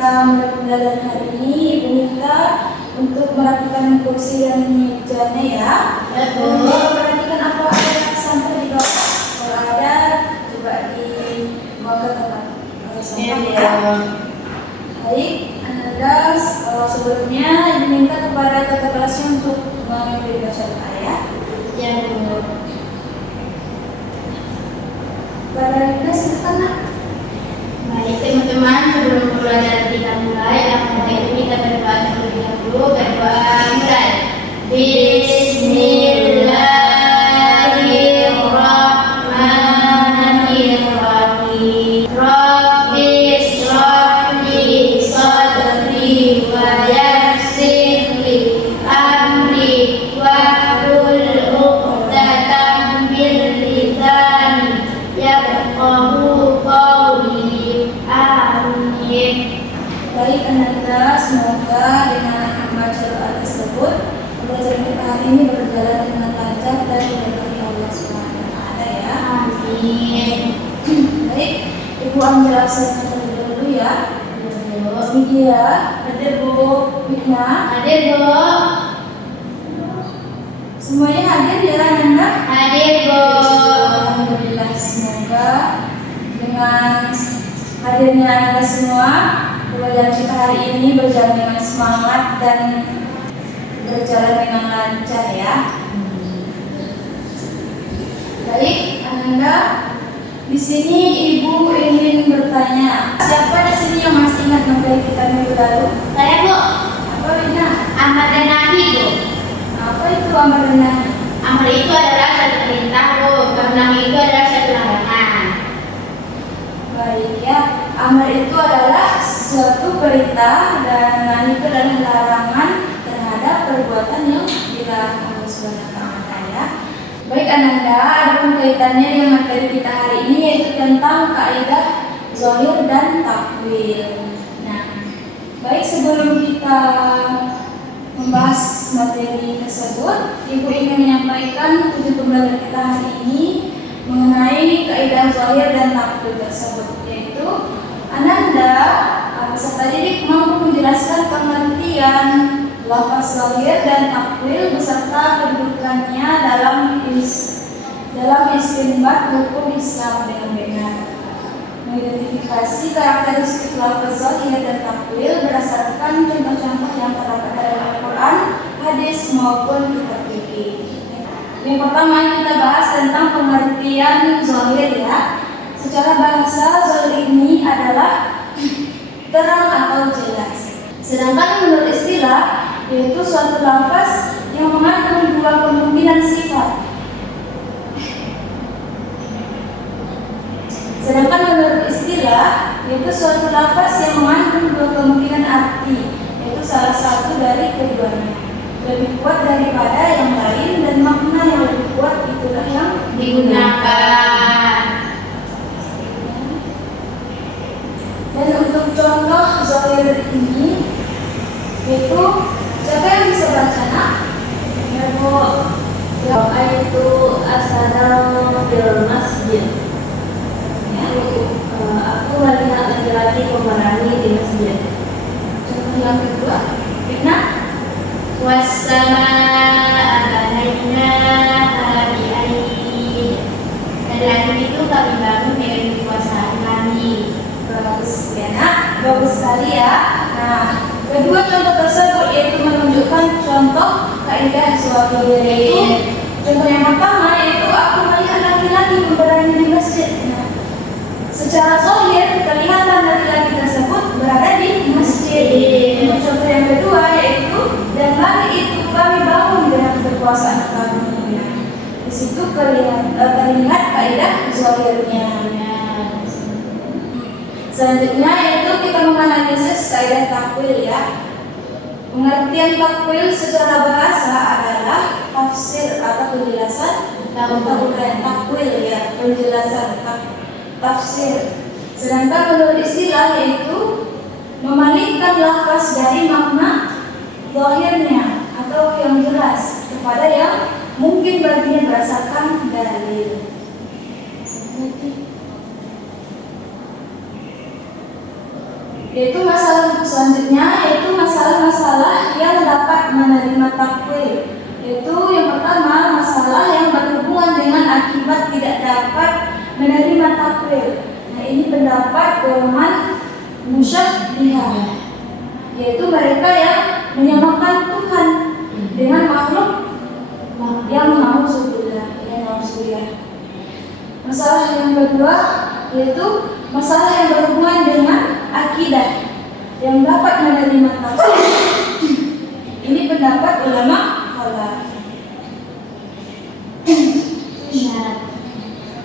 kita mulai pembelajaran hari ini, Ibu minta untuk merapikan kursi dan mejanya ya. Dan perhatikan apa ada sampah di bawah. Kalau ada, coba dibawa ke tempat sampah ya. Baik, Anda sebelumnya Ibu minta kepada kakak kelasnya untuk mengambil bacaan ya. Ya, Bu. Pada Linda silakan nak. Baik teman-teman, sebelum pembelajaran kita mulai, langkah ini kita berdoa terlebih dahulu. Berdoa mulai. Bismillahirrahmanirrahim. Rabbi shrah li sadri wa yassir li amri wahlul 'uqdatam min lisani yafqahu qawli. Amin. Baik Ananda, semoga dengan membaca doa tersebut pembelajaran kita hari ini berjalan dengan lancar dan diberkahi Allah SWT ya. Amin. Baik, Ibu ambil absennya terlebih dahulu ya. Media, hadir Bu Fitna. Hadir, Bu. Semuanya hadir ya Ananda? Hadir, Bu. Alhamdulillah, semoga dengan hadirnya Anda semua pembelajaran kita hari ini berjalan dengan semangat dan berjalan dengan lancar ya. Baik, Anda di sini Ibu ingin bertanya, siapa di sini yang masih ingat materi kita minggu lalu? Saya, Bu. Apa Wina? Amar dan nahi, Bu. Apa itu amar dan nahi? Amar itu adalah satu perintah, Bu. Nahi itu adalah satu larangan. Baik ya, amar itu adalah suatu perintah dan nahi itu adalah larangan terhadap perbuatan yang dilarang Allah Subhanahu wa Ta'ala ya. Baik Ananda, ada kaitannya dengan materi kita hari ini yaitu tentang kaidah zahir dan takwil. Nah, baik sebelum kita membahas materi tersebut, Ibu ingin menyampaikan tujuan pembelajaran kita hari ini mengenai kaidah zahir dan takwil tersebut, yaitu Ananda peserta didik mampu menjelaskan pengertian lafaz zahir dan takwil beserta kedudukannya dalam istinbat hukum Islam dengan benar, mengidentifikasi karakteristik lafaz zahir dan takwil berdasarkan contoh-contoh yang terdapat dalam Al-Quran, hadis maupun kitab fikih. Yang pertama kita bahas tentang pengertian zahir ya. Secara bahasa zahir ini adalah terang atau jelas. Sedangkan menurut istilah yaitu suatu lafaz yang mengandung dua kemungkinan sifat. Sedangkan menurut istilah yaitu suatu lafaz yang mengandung dua kemungkinan arti, yaitu salah satu dari keduanya lebih kuat daripada yang lain dan makna yang lebih kuat itulah yang Digunakan. Dan untuk contoh zahir ini yaitu siapa yang bisa baca nak? Ya, Bu. Itu asadau fil masjid. Ya. Aku melihat laki-laki memerangi di masjid. Contoh yang kedua, Fitna. Wassama'a banaynaha bi'aid. Dan langit itu kami bangun dengan kekuasaan kami. Bagus ya nak, bagus sekali ya. Nah, kedua contoh tersebut yaitu menunjukkan contoh kaidah suatu yaitu contoh yang pertama yaitu aku melihat laki-laki memerangi di masjid. Nah, secara zahir kelihatan laki-laki tersebut berada di masjid. Contoh yang kedua yaitu dan langit itu kami bangun dengan kekuasaan kami. Nah, di situ terlihat kaidah zahirnya. Selanjutnya yaitu kita menganalisis kaidah takwil ya. Pengertian takwil secara bahasa adalah tafsir atau penjelasan takwil ya, penjelasan tafsir. Sedangkan menurut istilah yaitu memalingkan lafaz dari makna zahirnya atau yang jelas kepada yang mungkin baginya berdasarkan dalil. Yaitu masalah selanjutnya yaitu masalah-masalah yang dapat menerima takwil. Yaitu yang pertama masalah yang berhubungan dengan akibat tidak dapat menerima takwil. Nah, ini pendapat golongan musyabbihah, yaitu mereka yang menyamakan Tuhan dengan makhluk yang nauzubillah. Masalah yang kedua yaitu masalah yang berhubungan dengan akidah yang dapat menerima takwil. Ini pendapat ulama khalaf.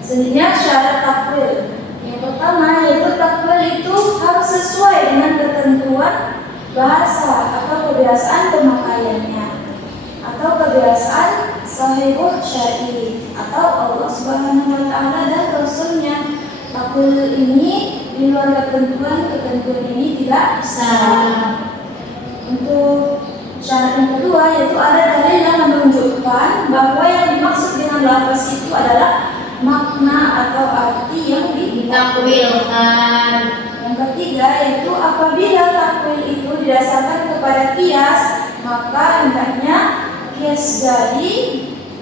Selanjutnya syarat takwil. Yang pertama yaitu takwil itu harus sesuai dengan ketentuan bahasa atau kebiasaan pemakaiannya atau kebiasaan sahihul syar'i atau Allah Subhanahu wa taala dan Rasulnya. Takwil ini di luar ketentuan ini tidak sah. Untuk syarat yang kedua yaitu ada dalil yang menunjukkan bahwa yang dimaksud dengan lafaz itu adalah makna atau arti yang ditakwilkan. Yang ketiga yaitu apabila takwil itu didasarkan kepada kias, maka hendaknya kias jadi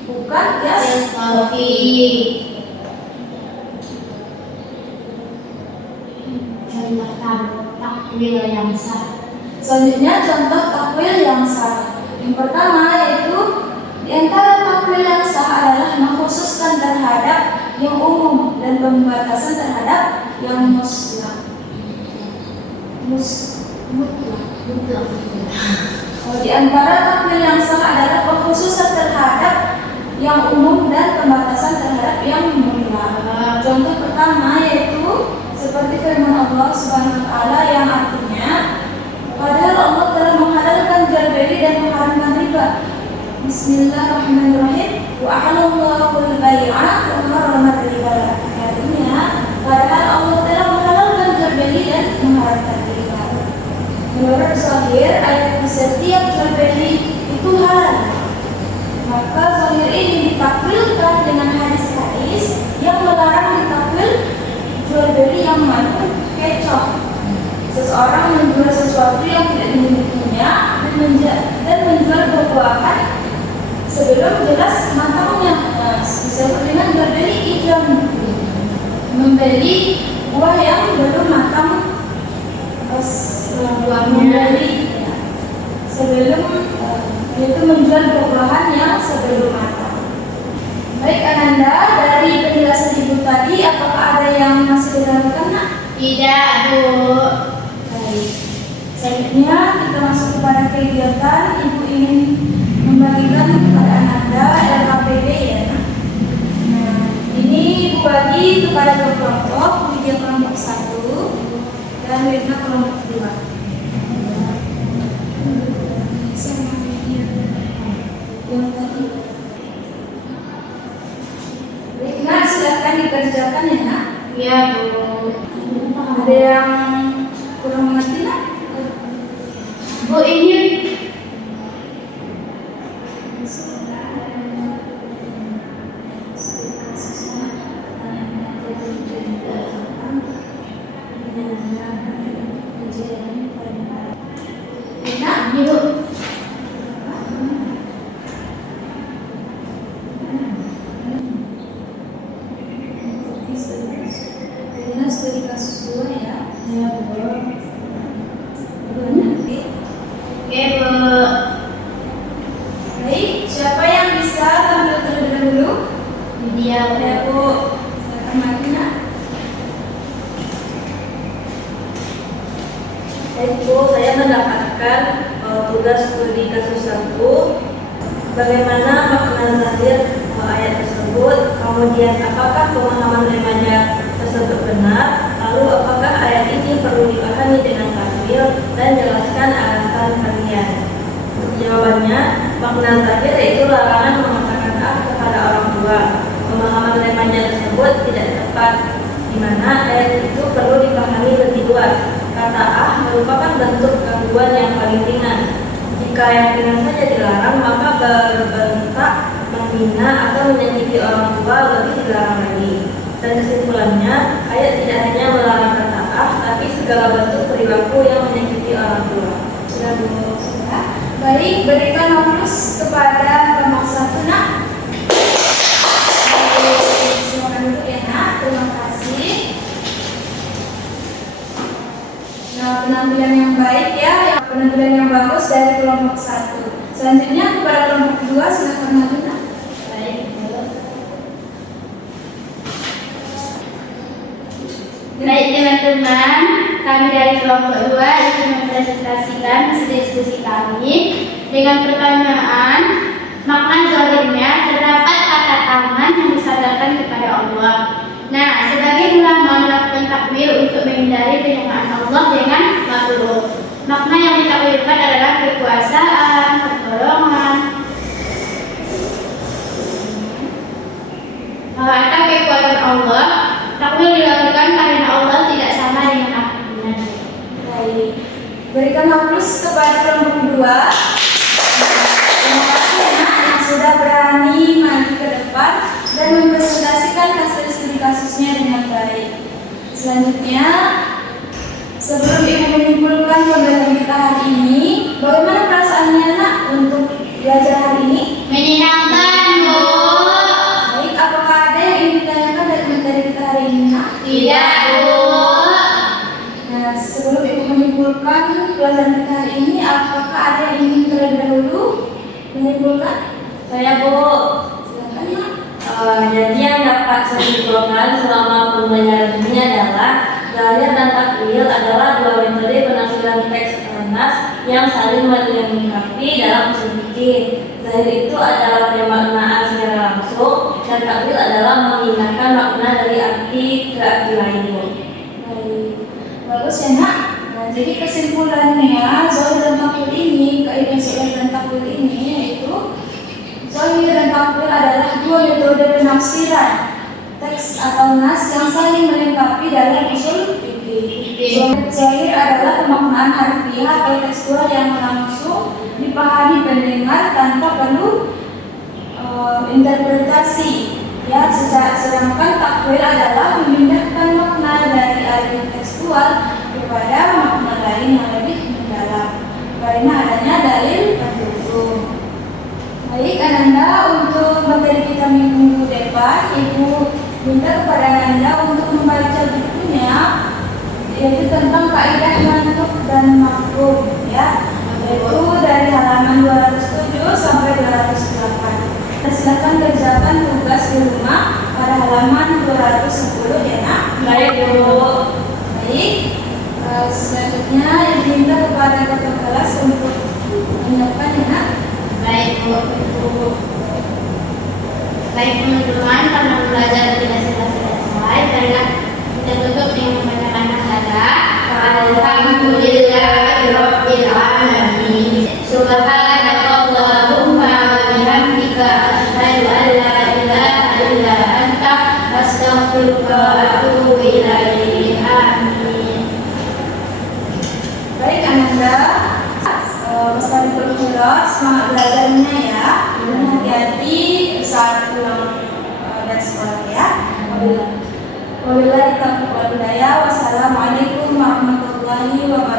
bukan kias khafi. Takwil yang sah. Selanjutnya contoh takwil yang sah. Yang pertama yaitu di antara takwil yang sah adalah mengkhususkan terhadap yang umum dan pembatasan terhadap yang mutlak. Di antara takwil yang sah adalah pengkhususan terhadap yang umum dan pembatasan terhadap yang mutlak. Contoh pertama yaitu seperti firman Allah Subhanahu wa taala yang artinya padahal Allah telah menghalalkan jual beli dan mengharamkan riba. Bismillahirrahmanirrahim. Wa ahallallahu al-bai'a wa harrama riba. Artinya padahal Allah telah menghalalkan jual beli dan mengharamkan riba. Menurut zahir ayat setiap jual beli itu halal. Maka zahir ini ditakwilkan dengan hadis-hadis yang melarang ditakwil jual beli yang mengandung kecoh. Seseorang menjual sesuatu yang tidak dimilikinya dan menjual buah-buahan sebelum jelas matangnya. Disebut dengan jual beli ijam, membeli buah yang belum matang, membeli sebelum yaitu menjual buah-buahan yang sebelum matang. Baik Ananda, dari penjelasan ibu tadi, apakah ada yang masih diragukan nak? Tidak, Bu. Baik. Selanjutnya kita masuk kepada kegiatan. Ibu ingin membagikan kepada Ananda LKPD ya nak. Nah, ini ibu bagi kepada dua kelompok, Widya kelompok 1 dan Wirna kelompok 2. Sama Widya yang tadi. Nah, silakan dikerjakan ya nak. Ya, Bu. Ada yang kurang mengerti nak? Bu, ini Nak, Bu. studi kasus 2 ya. Ya, Bu. Nanti. Oke, Bu. Baik, siapa yang bisa tampil terlebih dahulu? Dia, Ya Bu, silakan Marina. Baik Bu, saya mendapatkan tugas studi kasus 1. Bagaimana makna zahir ayat tersebut, kemudian apakah pemahaman remaja tersebut benar, lalu apakah ayat ini perlu dipahami dengan takwil, dan jelaskan alasan kalian. Untuk jawabannya, makna zahir yaitu larangan mengatakan kepada orang tua. Pemahaman remaja tersebut tidak tepat, di mana ayat itu perlu dipahami lebih luas. Kata merupakan bentuk gangguan yang paling ringan. Jika yang ringan saja dilarang, maka berbentak, menghina, atau menyakiti orang tua lebih dilarang lagi. Dan kesimpulannya, ayat tidak hanya melarang kata tapi segala bentuk perilaku yang menyakiti orang tua. Sudah Bu? Sudah. Baik, berikan aplaus kepada pemaksa nak. Silakan duduk ya nak. Terima kasih. Nah, penampilan yang baik ya, penampilan yang bagus dari kelompok 1. Selanjutnya kepada kelompok 2, silakan maju nak. Baik, Bu. Baik teman-teman, kami dari kelompok 2 ingin mempresentasikan diskusi kami dengan pertanyaan makna zahirnya terdapat kata tangan yang disandarkan kepada Allah. Nah, sebagai ulama melakukan takwil untuk menghindari penyamaan Allah dengan makhluk. Makna yang ditakwilkan adalah kekuasaan, pertolongan, atau kekuatan Allah. Takwil dilakukan karena Allah tidak sama dengan apapun. Baik. Berikan aplaus kepada kelompok 2. Terima kasih ya nak yang sudah berani maju ke depan dan mempresentasikan hasil studi kasusnya dengan baik. Selanjutnya, sebelum Ibu menyimpulkan pembelajaran kita hari ini, bagaimana perasaannya nak untuk belajar hari ini? Menyenangkan, Bu. Baik, apakah ada yang ingin ditanyakan dari materi kita hari ini nak? Tidak, Bu. Nah, sebelum Ibu menyimpulkan pelajaran kita hari ini, apakah ada yang ingin terlebih dahulu menyimpulkan? Saya Bu. Silakan nak. Jadi yang dapat saya simpulkan selama pembelajaran ini adalah zahir dan takwil adalah dua metode penafsiran teks nas yang saling melengkapi dalam usul fikih. Zahir itu adalah pemaknaan secara langsung dan takwil adalah memindahkan makna dari arti ke arti lain. Baik, bagus ya nak. Nah, jadi kesimpulannya zahir dan takwil ini, kaidah zahir dan takwil ini yaitu zahir dan takwil adalah dua metode penafsiran teks atau nas yang saling melengkapi dalam usul fikih. Zahir adalah pemaknaan harfiah atau tekstual yang langsung dipahami pendengar tanpa perlu interpretasi. Ya, sedangkan takwil adalah memindahkan makna dari arti tekstual kepada makna lain yang lebih mendalam karena adanya dalil pendukung. Baik, Ananda, untuk materi kita minggu depan, Ibu minta kepada Ananda untuk membaca bukunya, yaitu tentang kaidah mantuk dan mafhum, ya, yaitu dari halaman 207 sampai 208. Silakan kerjakan tugas di rumah pada halaman 210 ya nak. Baik Bu. Baik, selanjutnya Ibu minta kepada ketua kelas untuk menyiapkan ya nak. Baik, Bu. Baik teman-teman, karena belajar tidak selesai, karena kita tutup dengan membacakan syahadat. Alhamdulillahirabbil alamin. Subhanakallahumma wa bihamdika asyhadu an la ilaha illa anta astaghfiruka wa atubu ilaik. Amin. Baik Ananda, Ustaz Berkhairat, semangat belajarnya ya, dan hati-hati saat pulang dari sekolah ya. Wabillahi taufiq wal hidayah. Wassalamualaikum warahmatullahi wabarakatuh.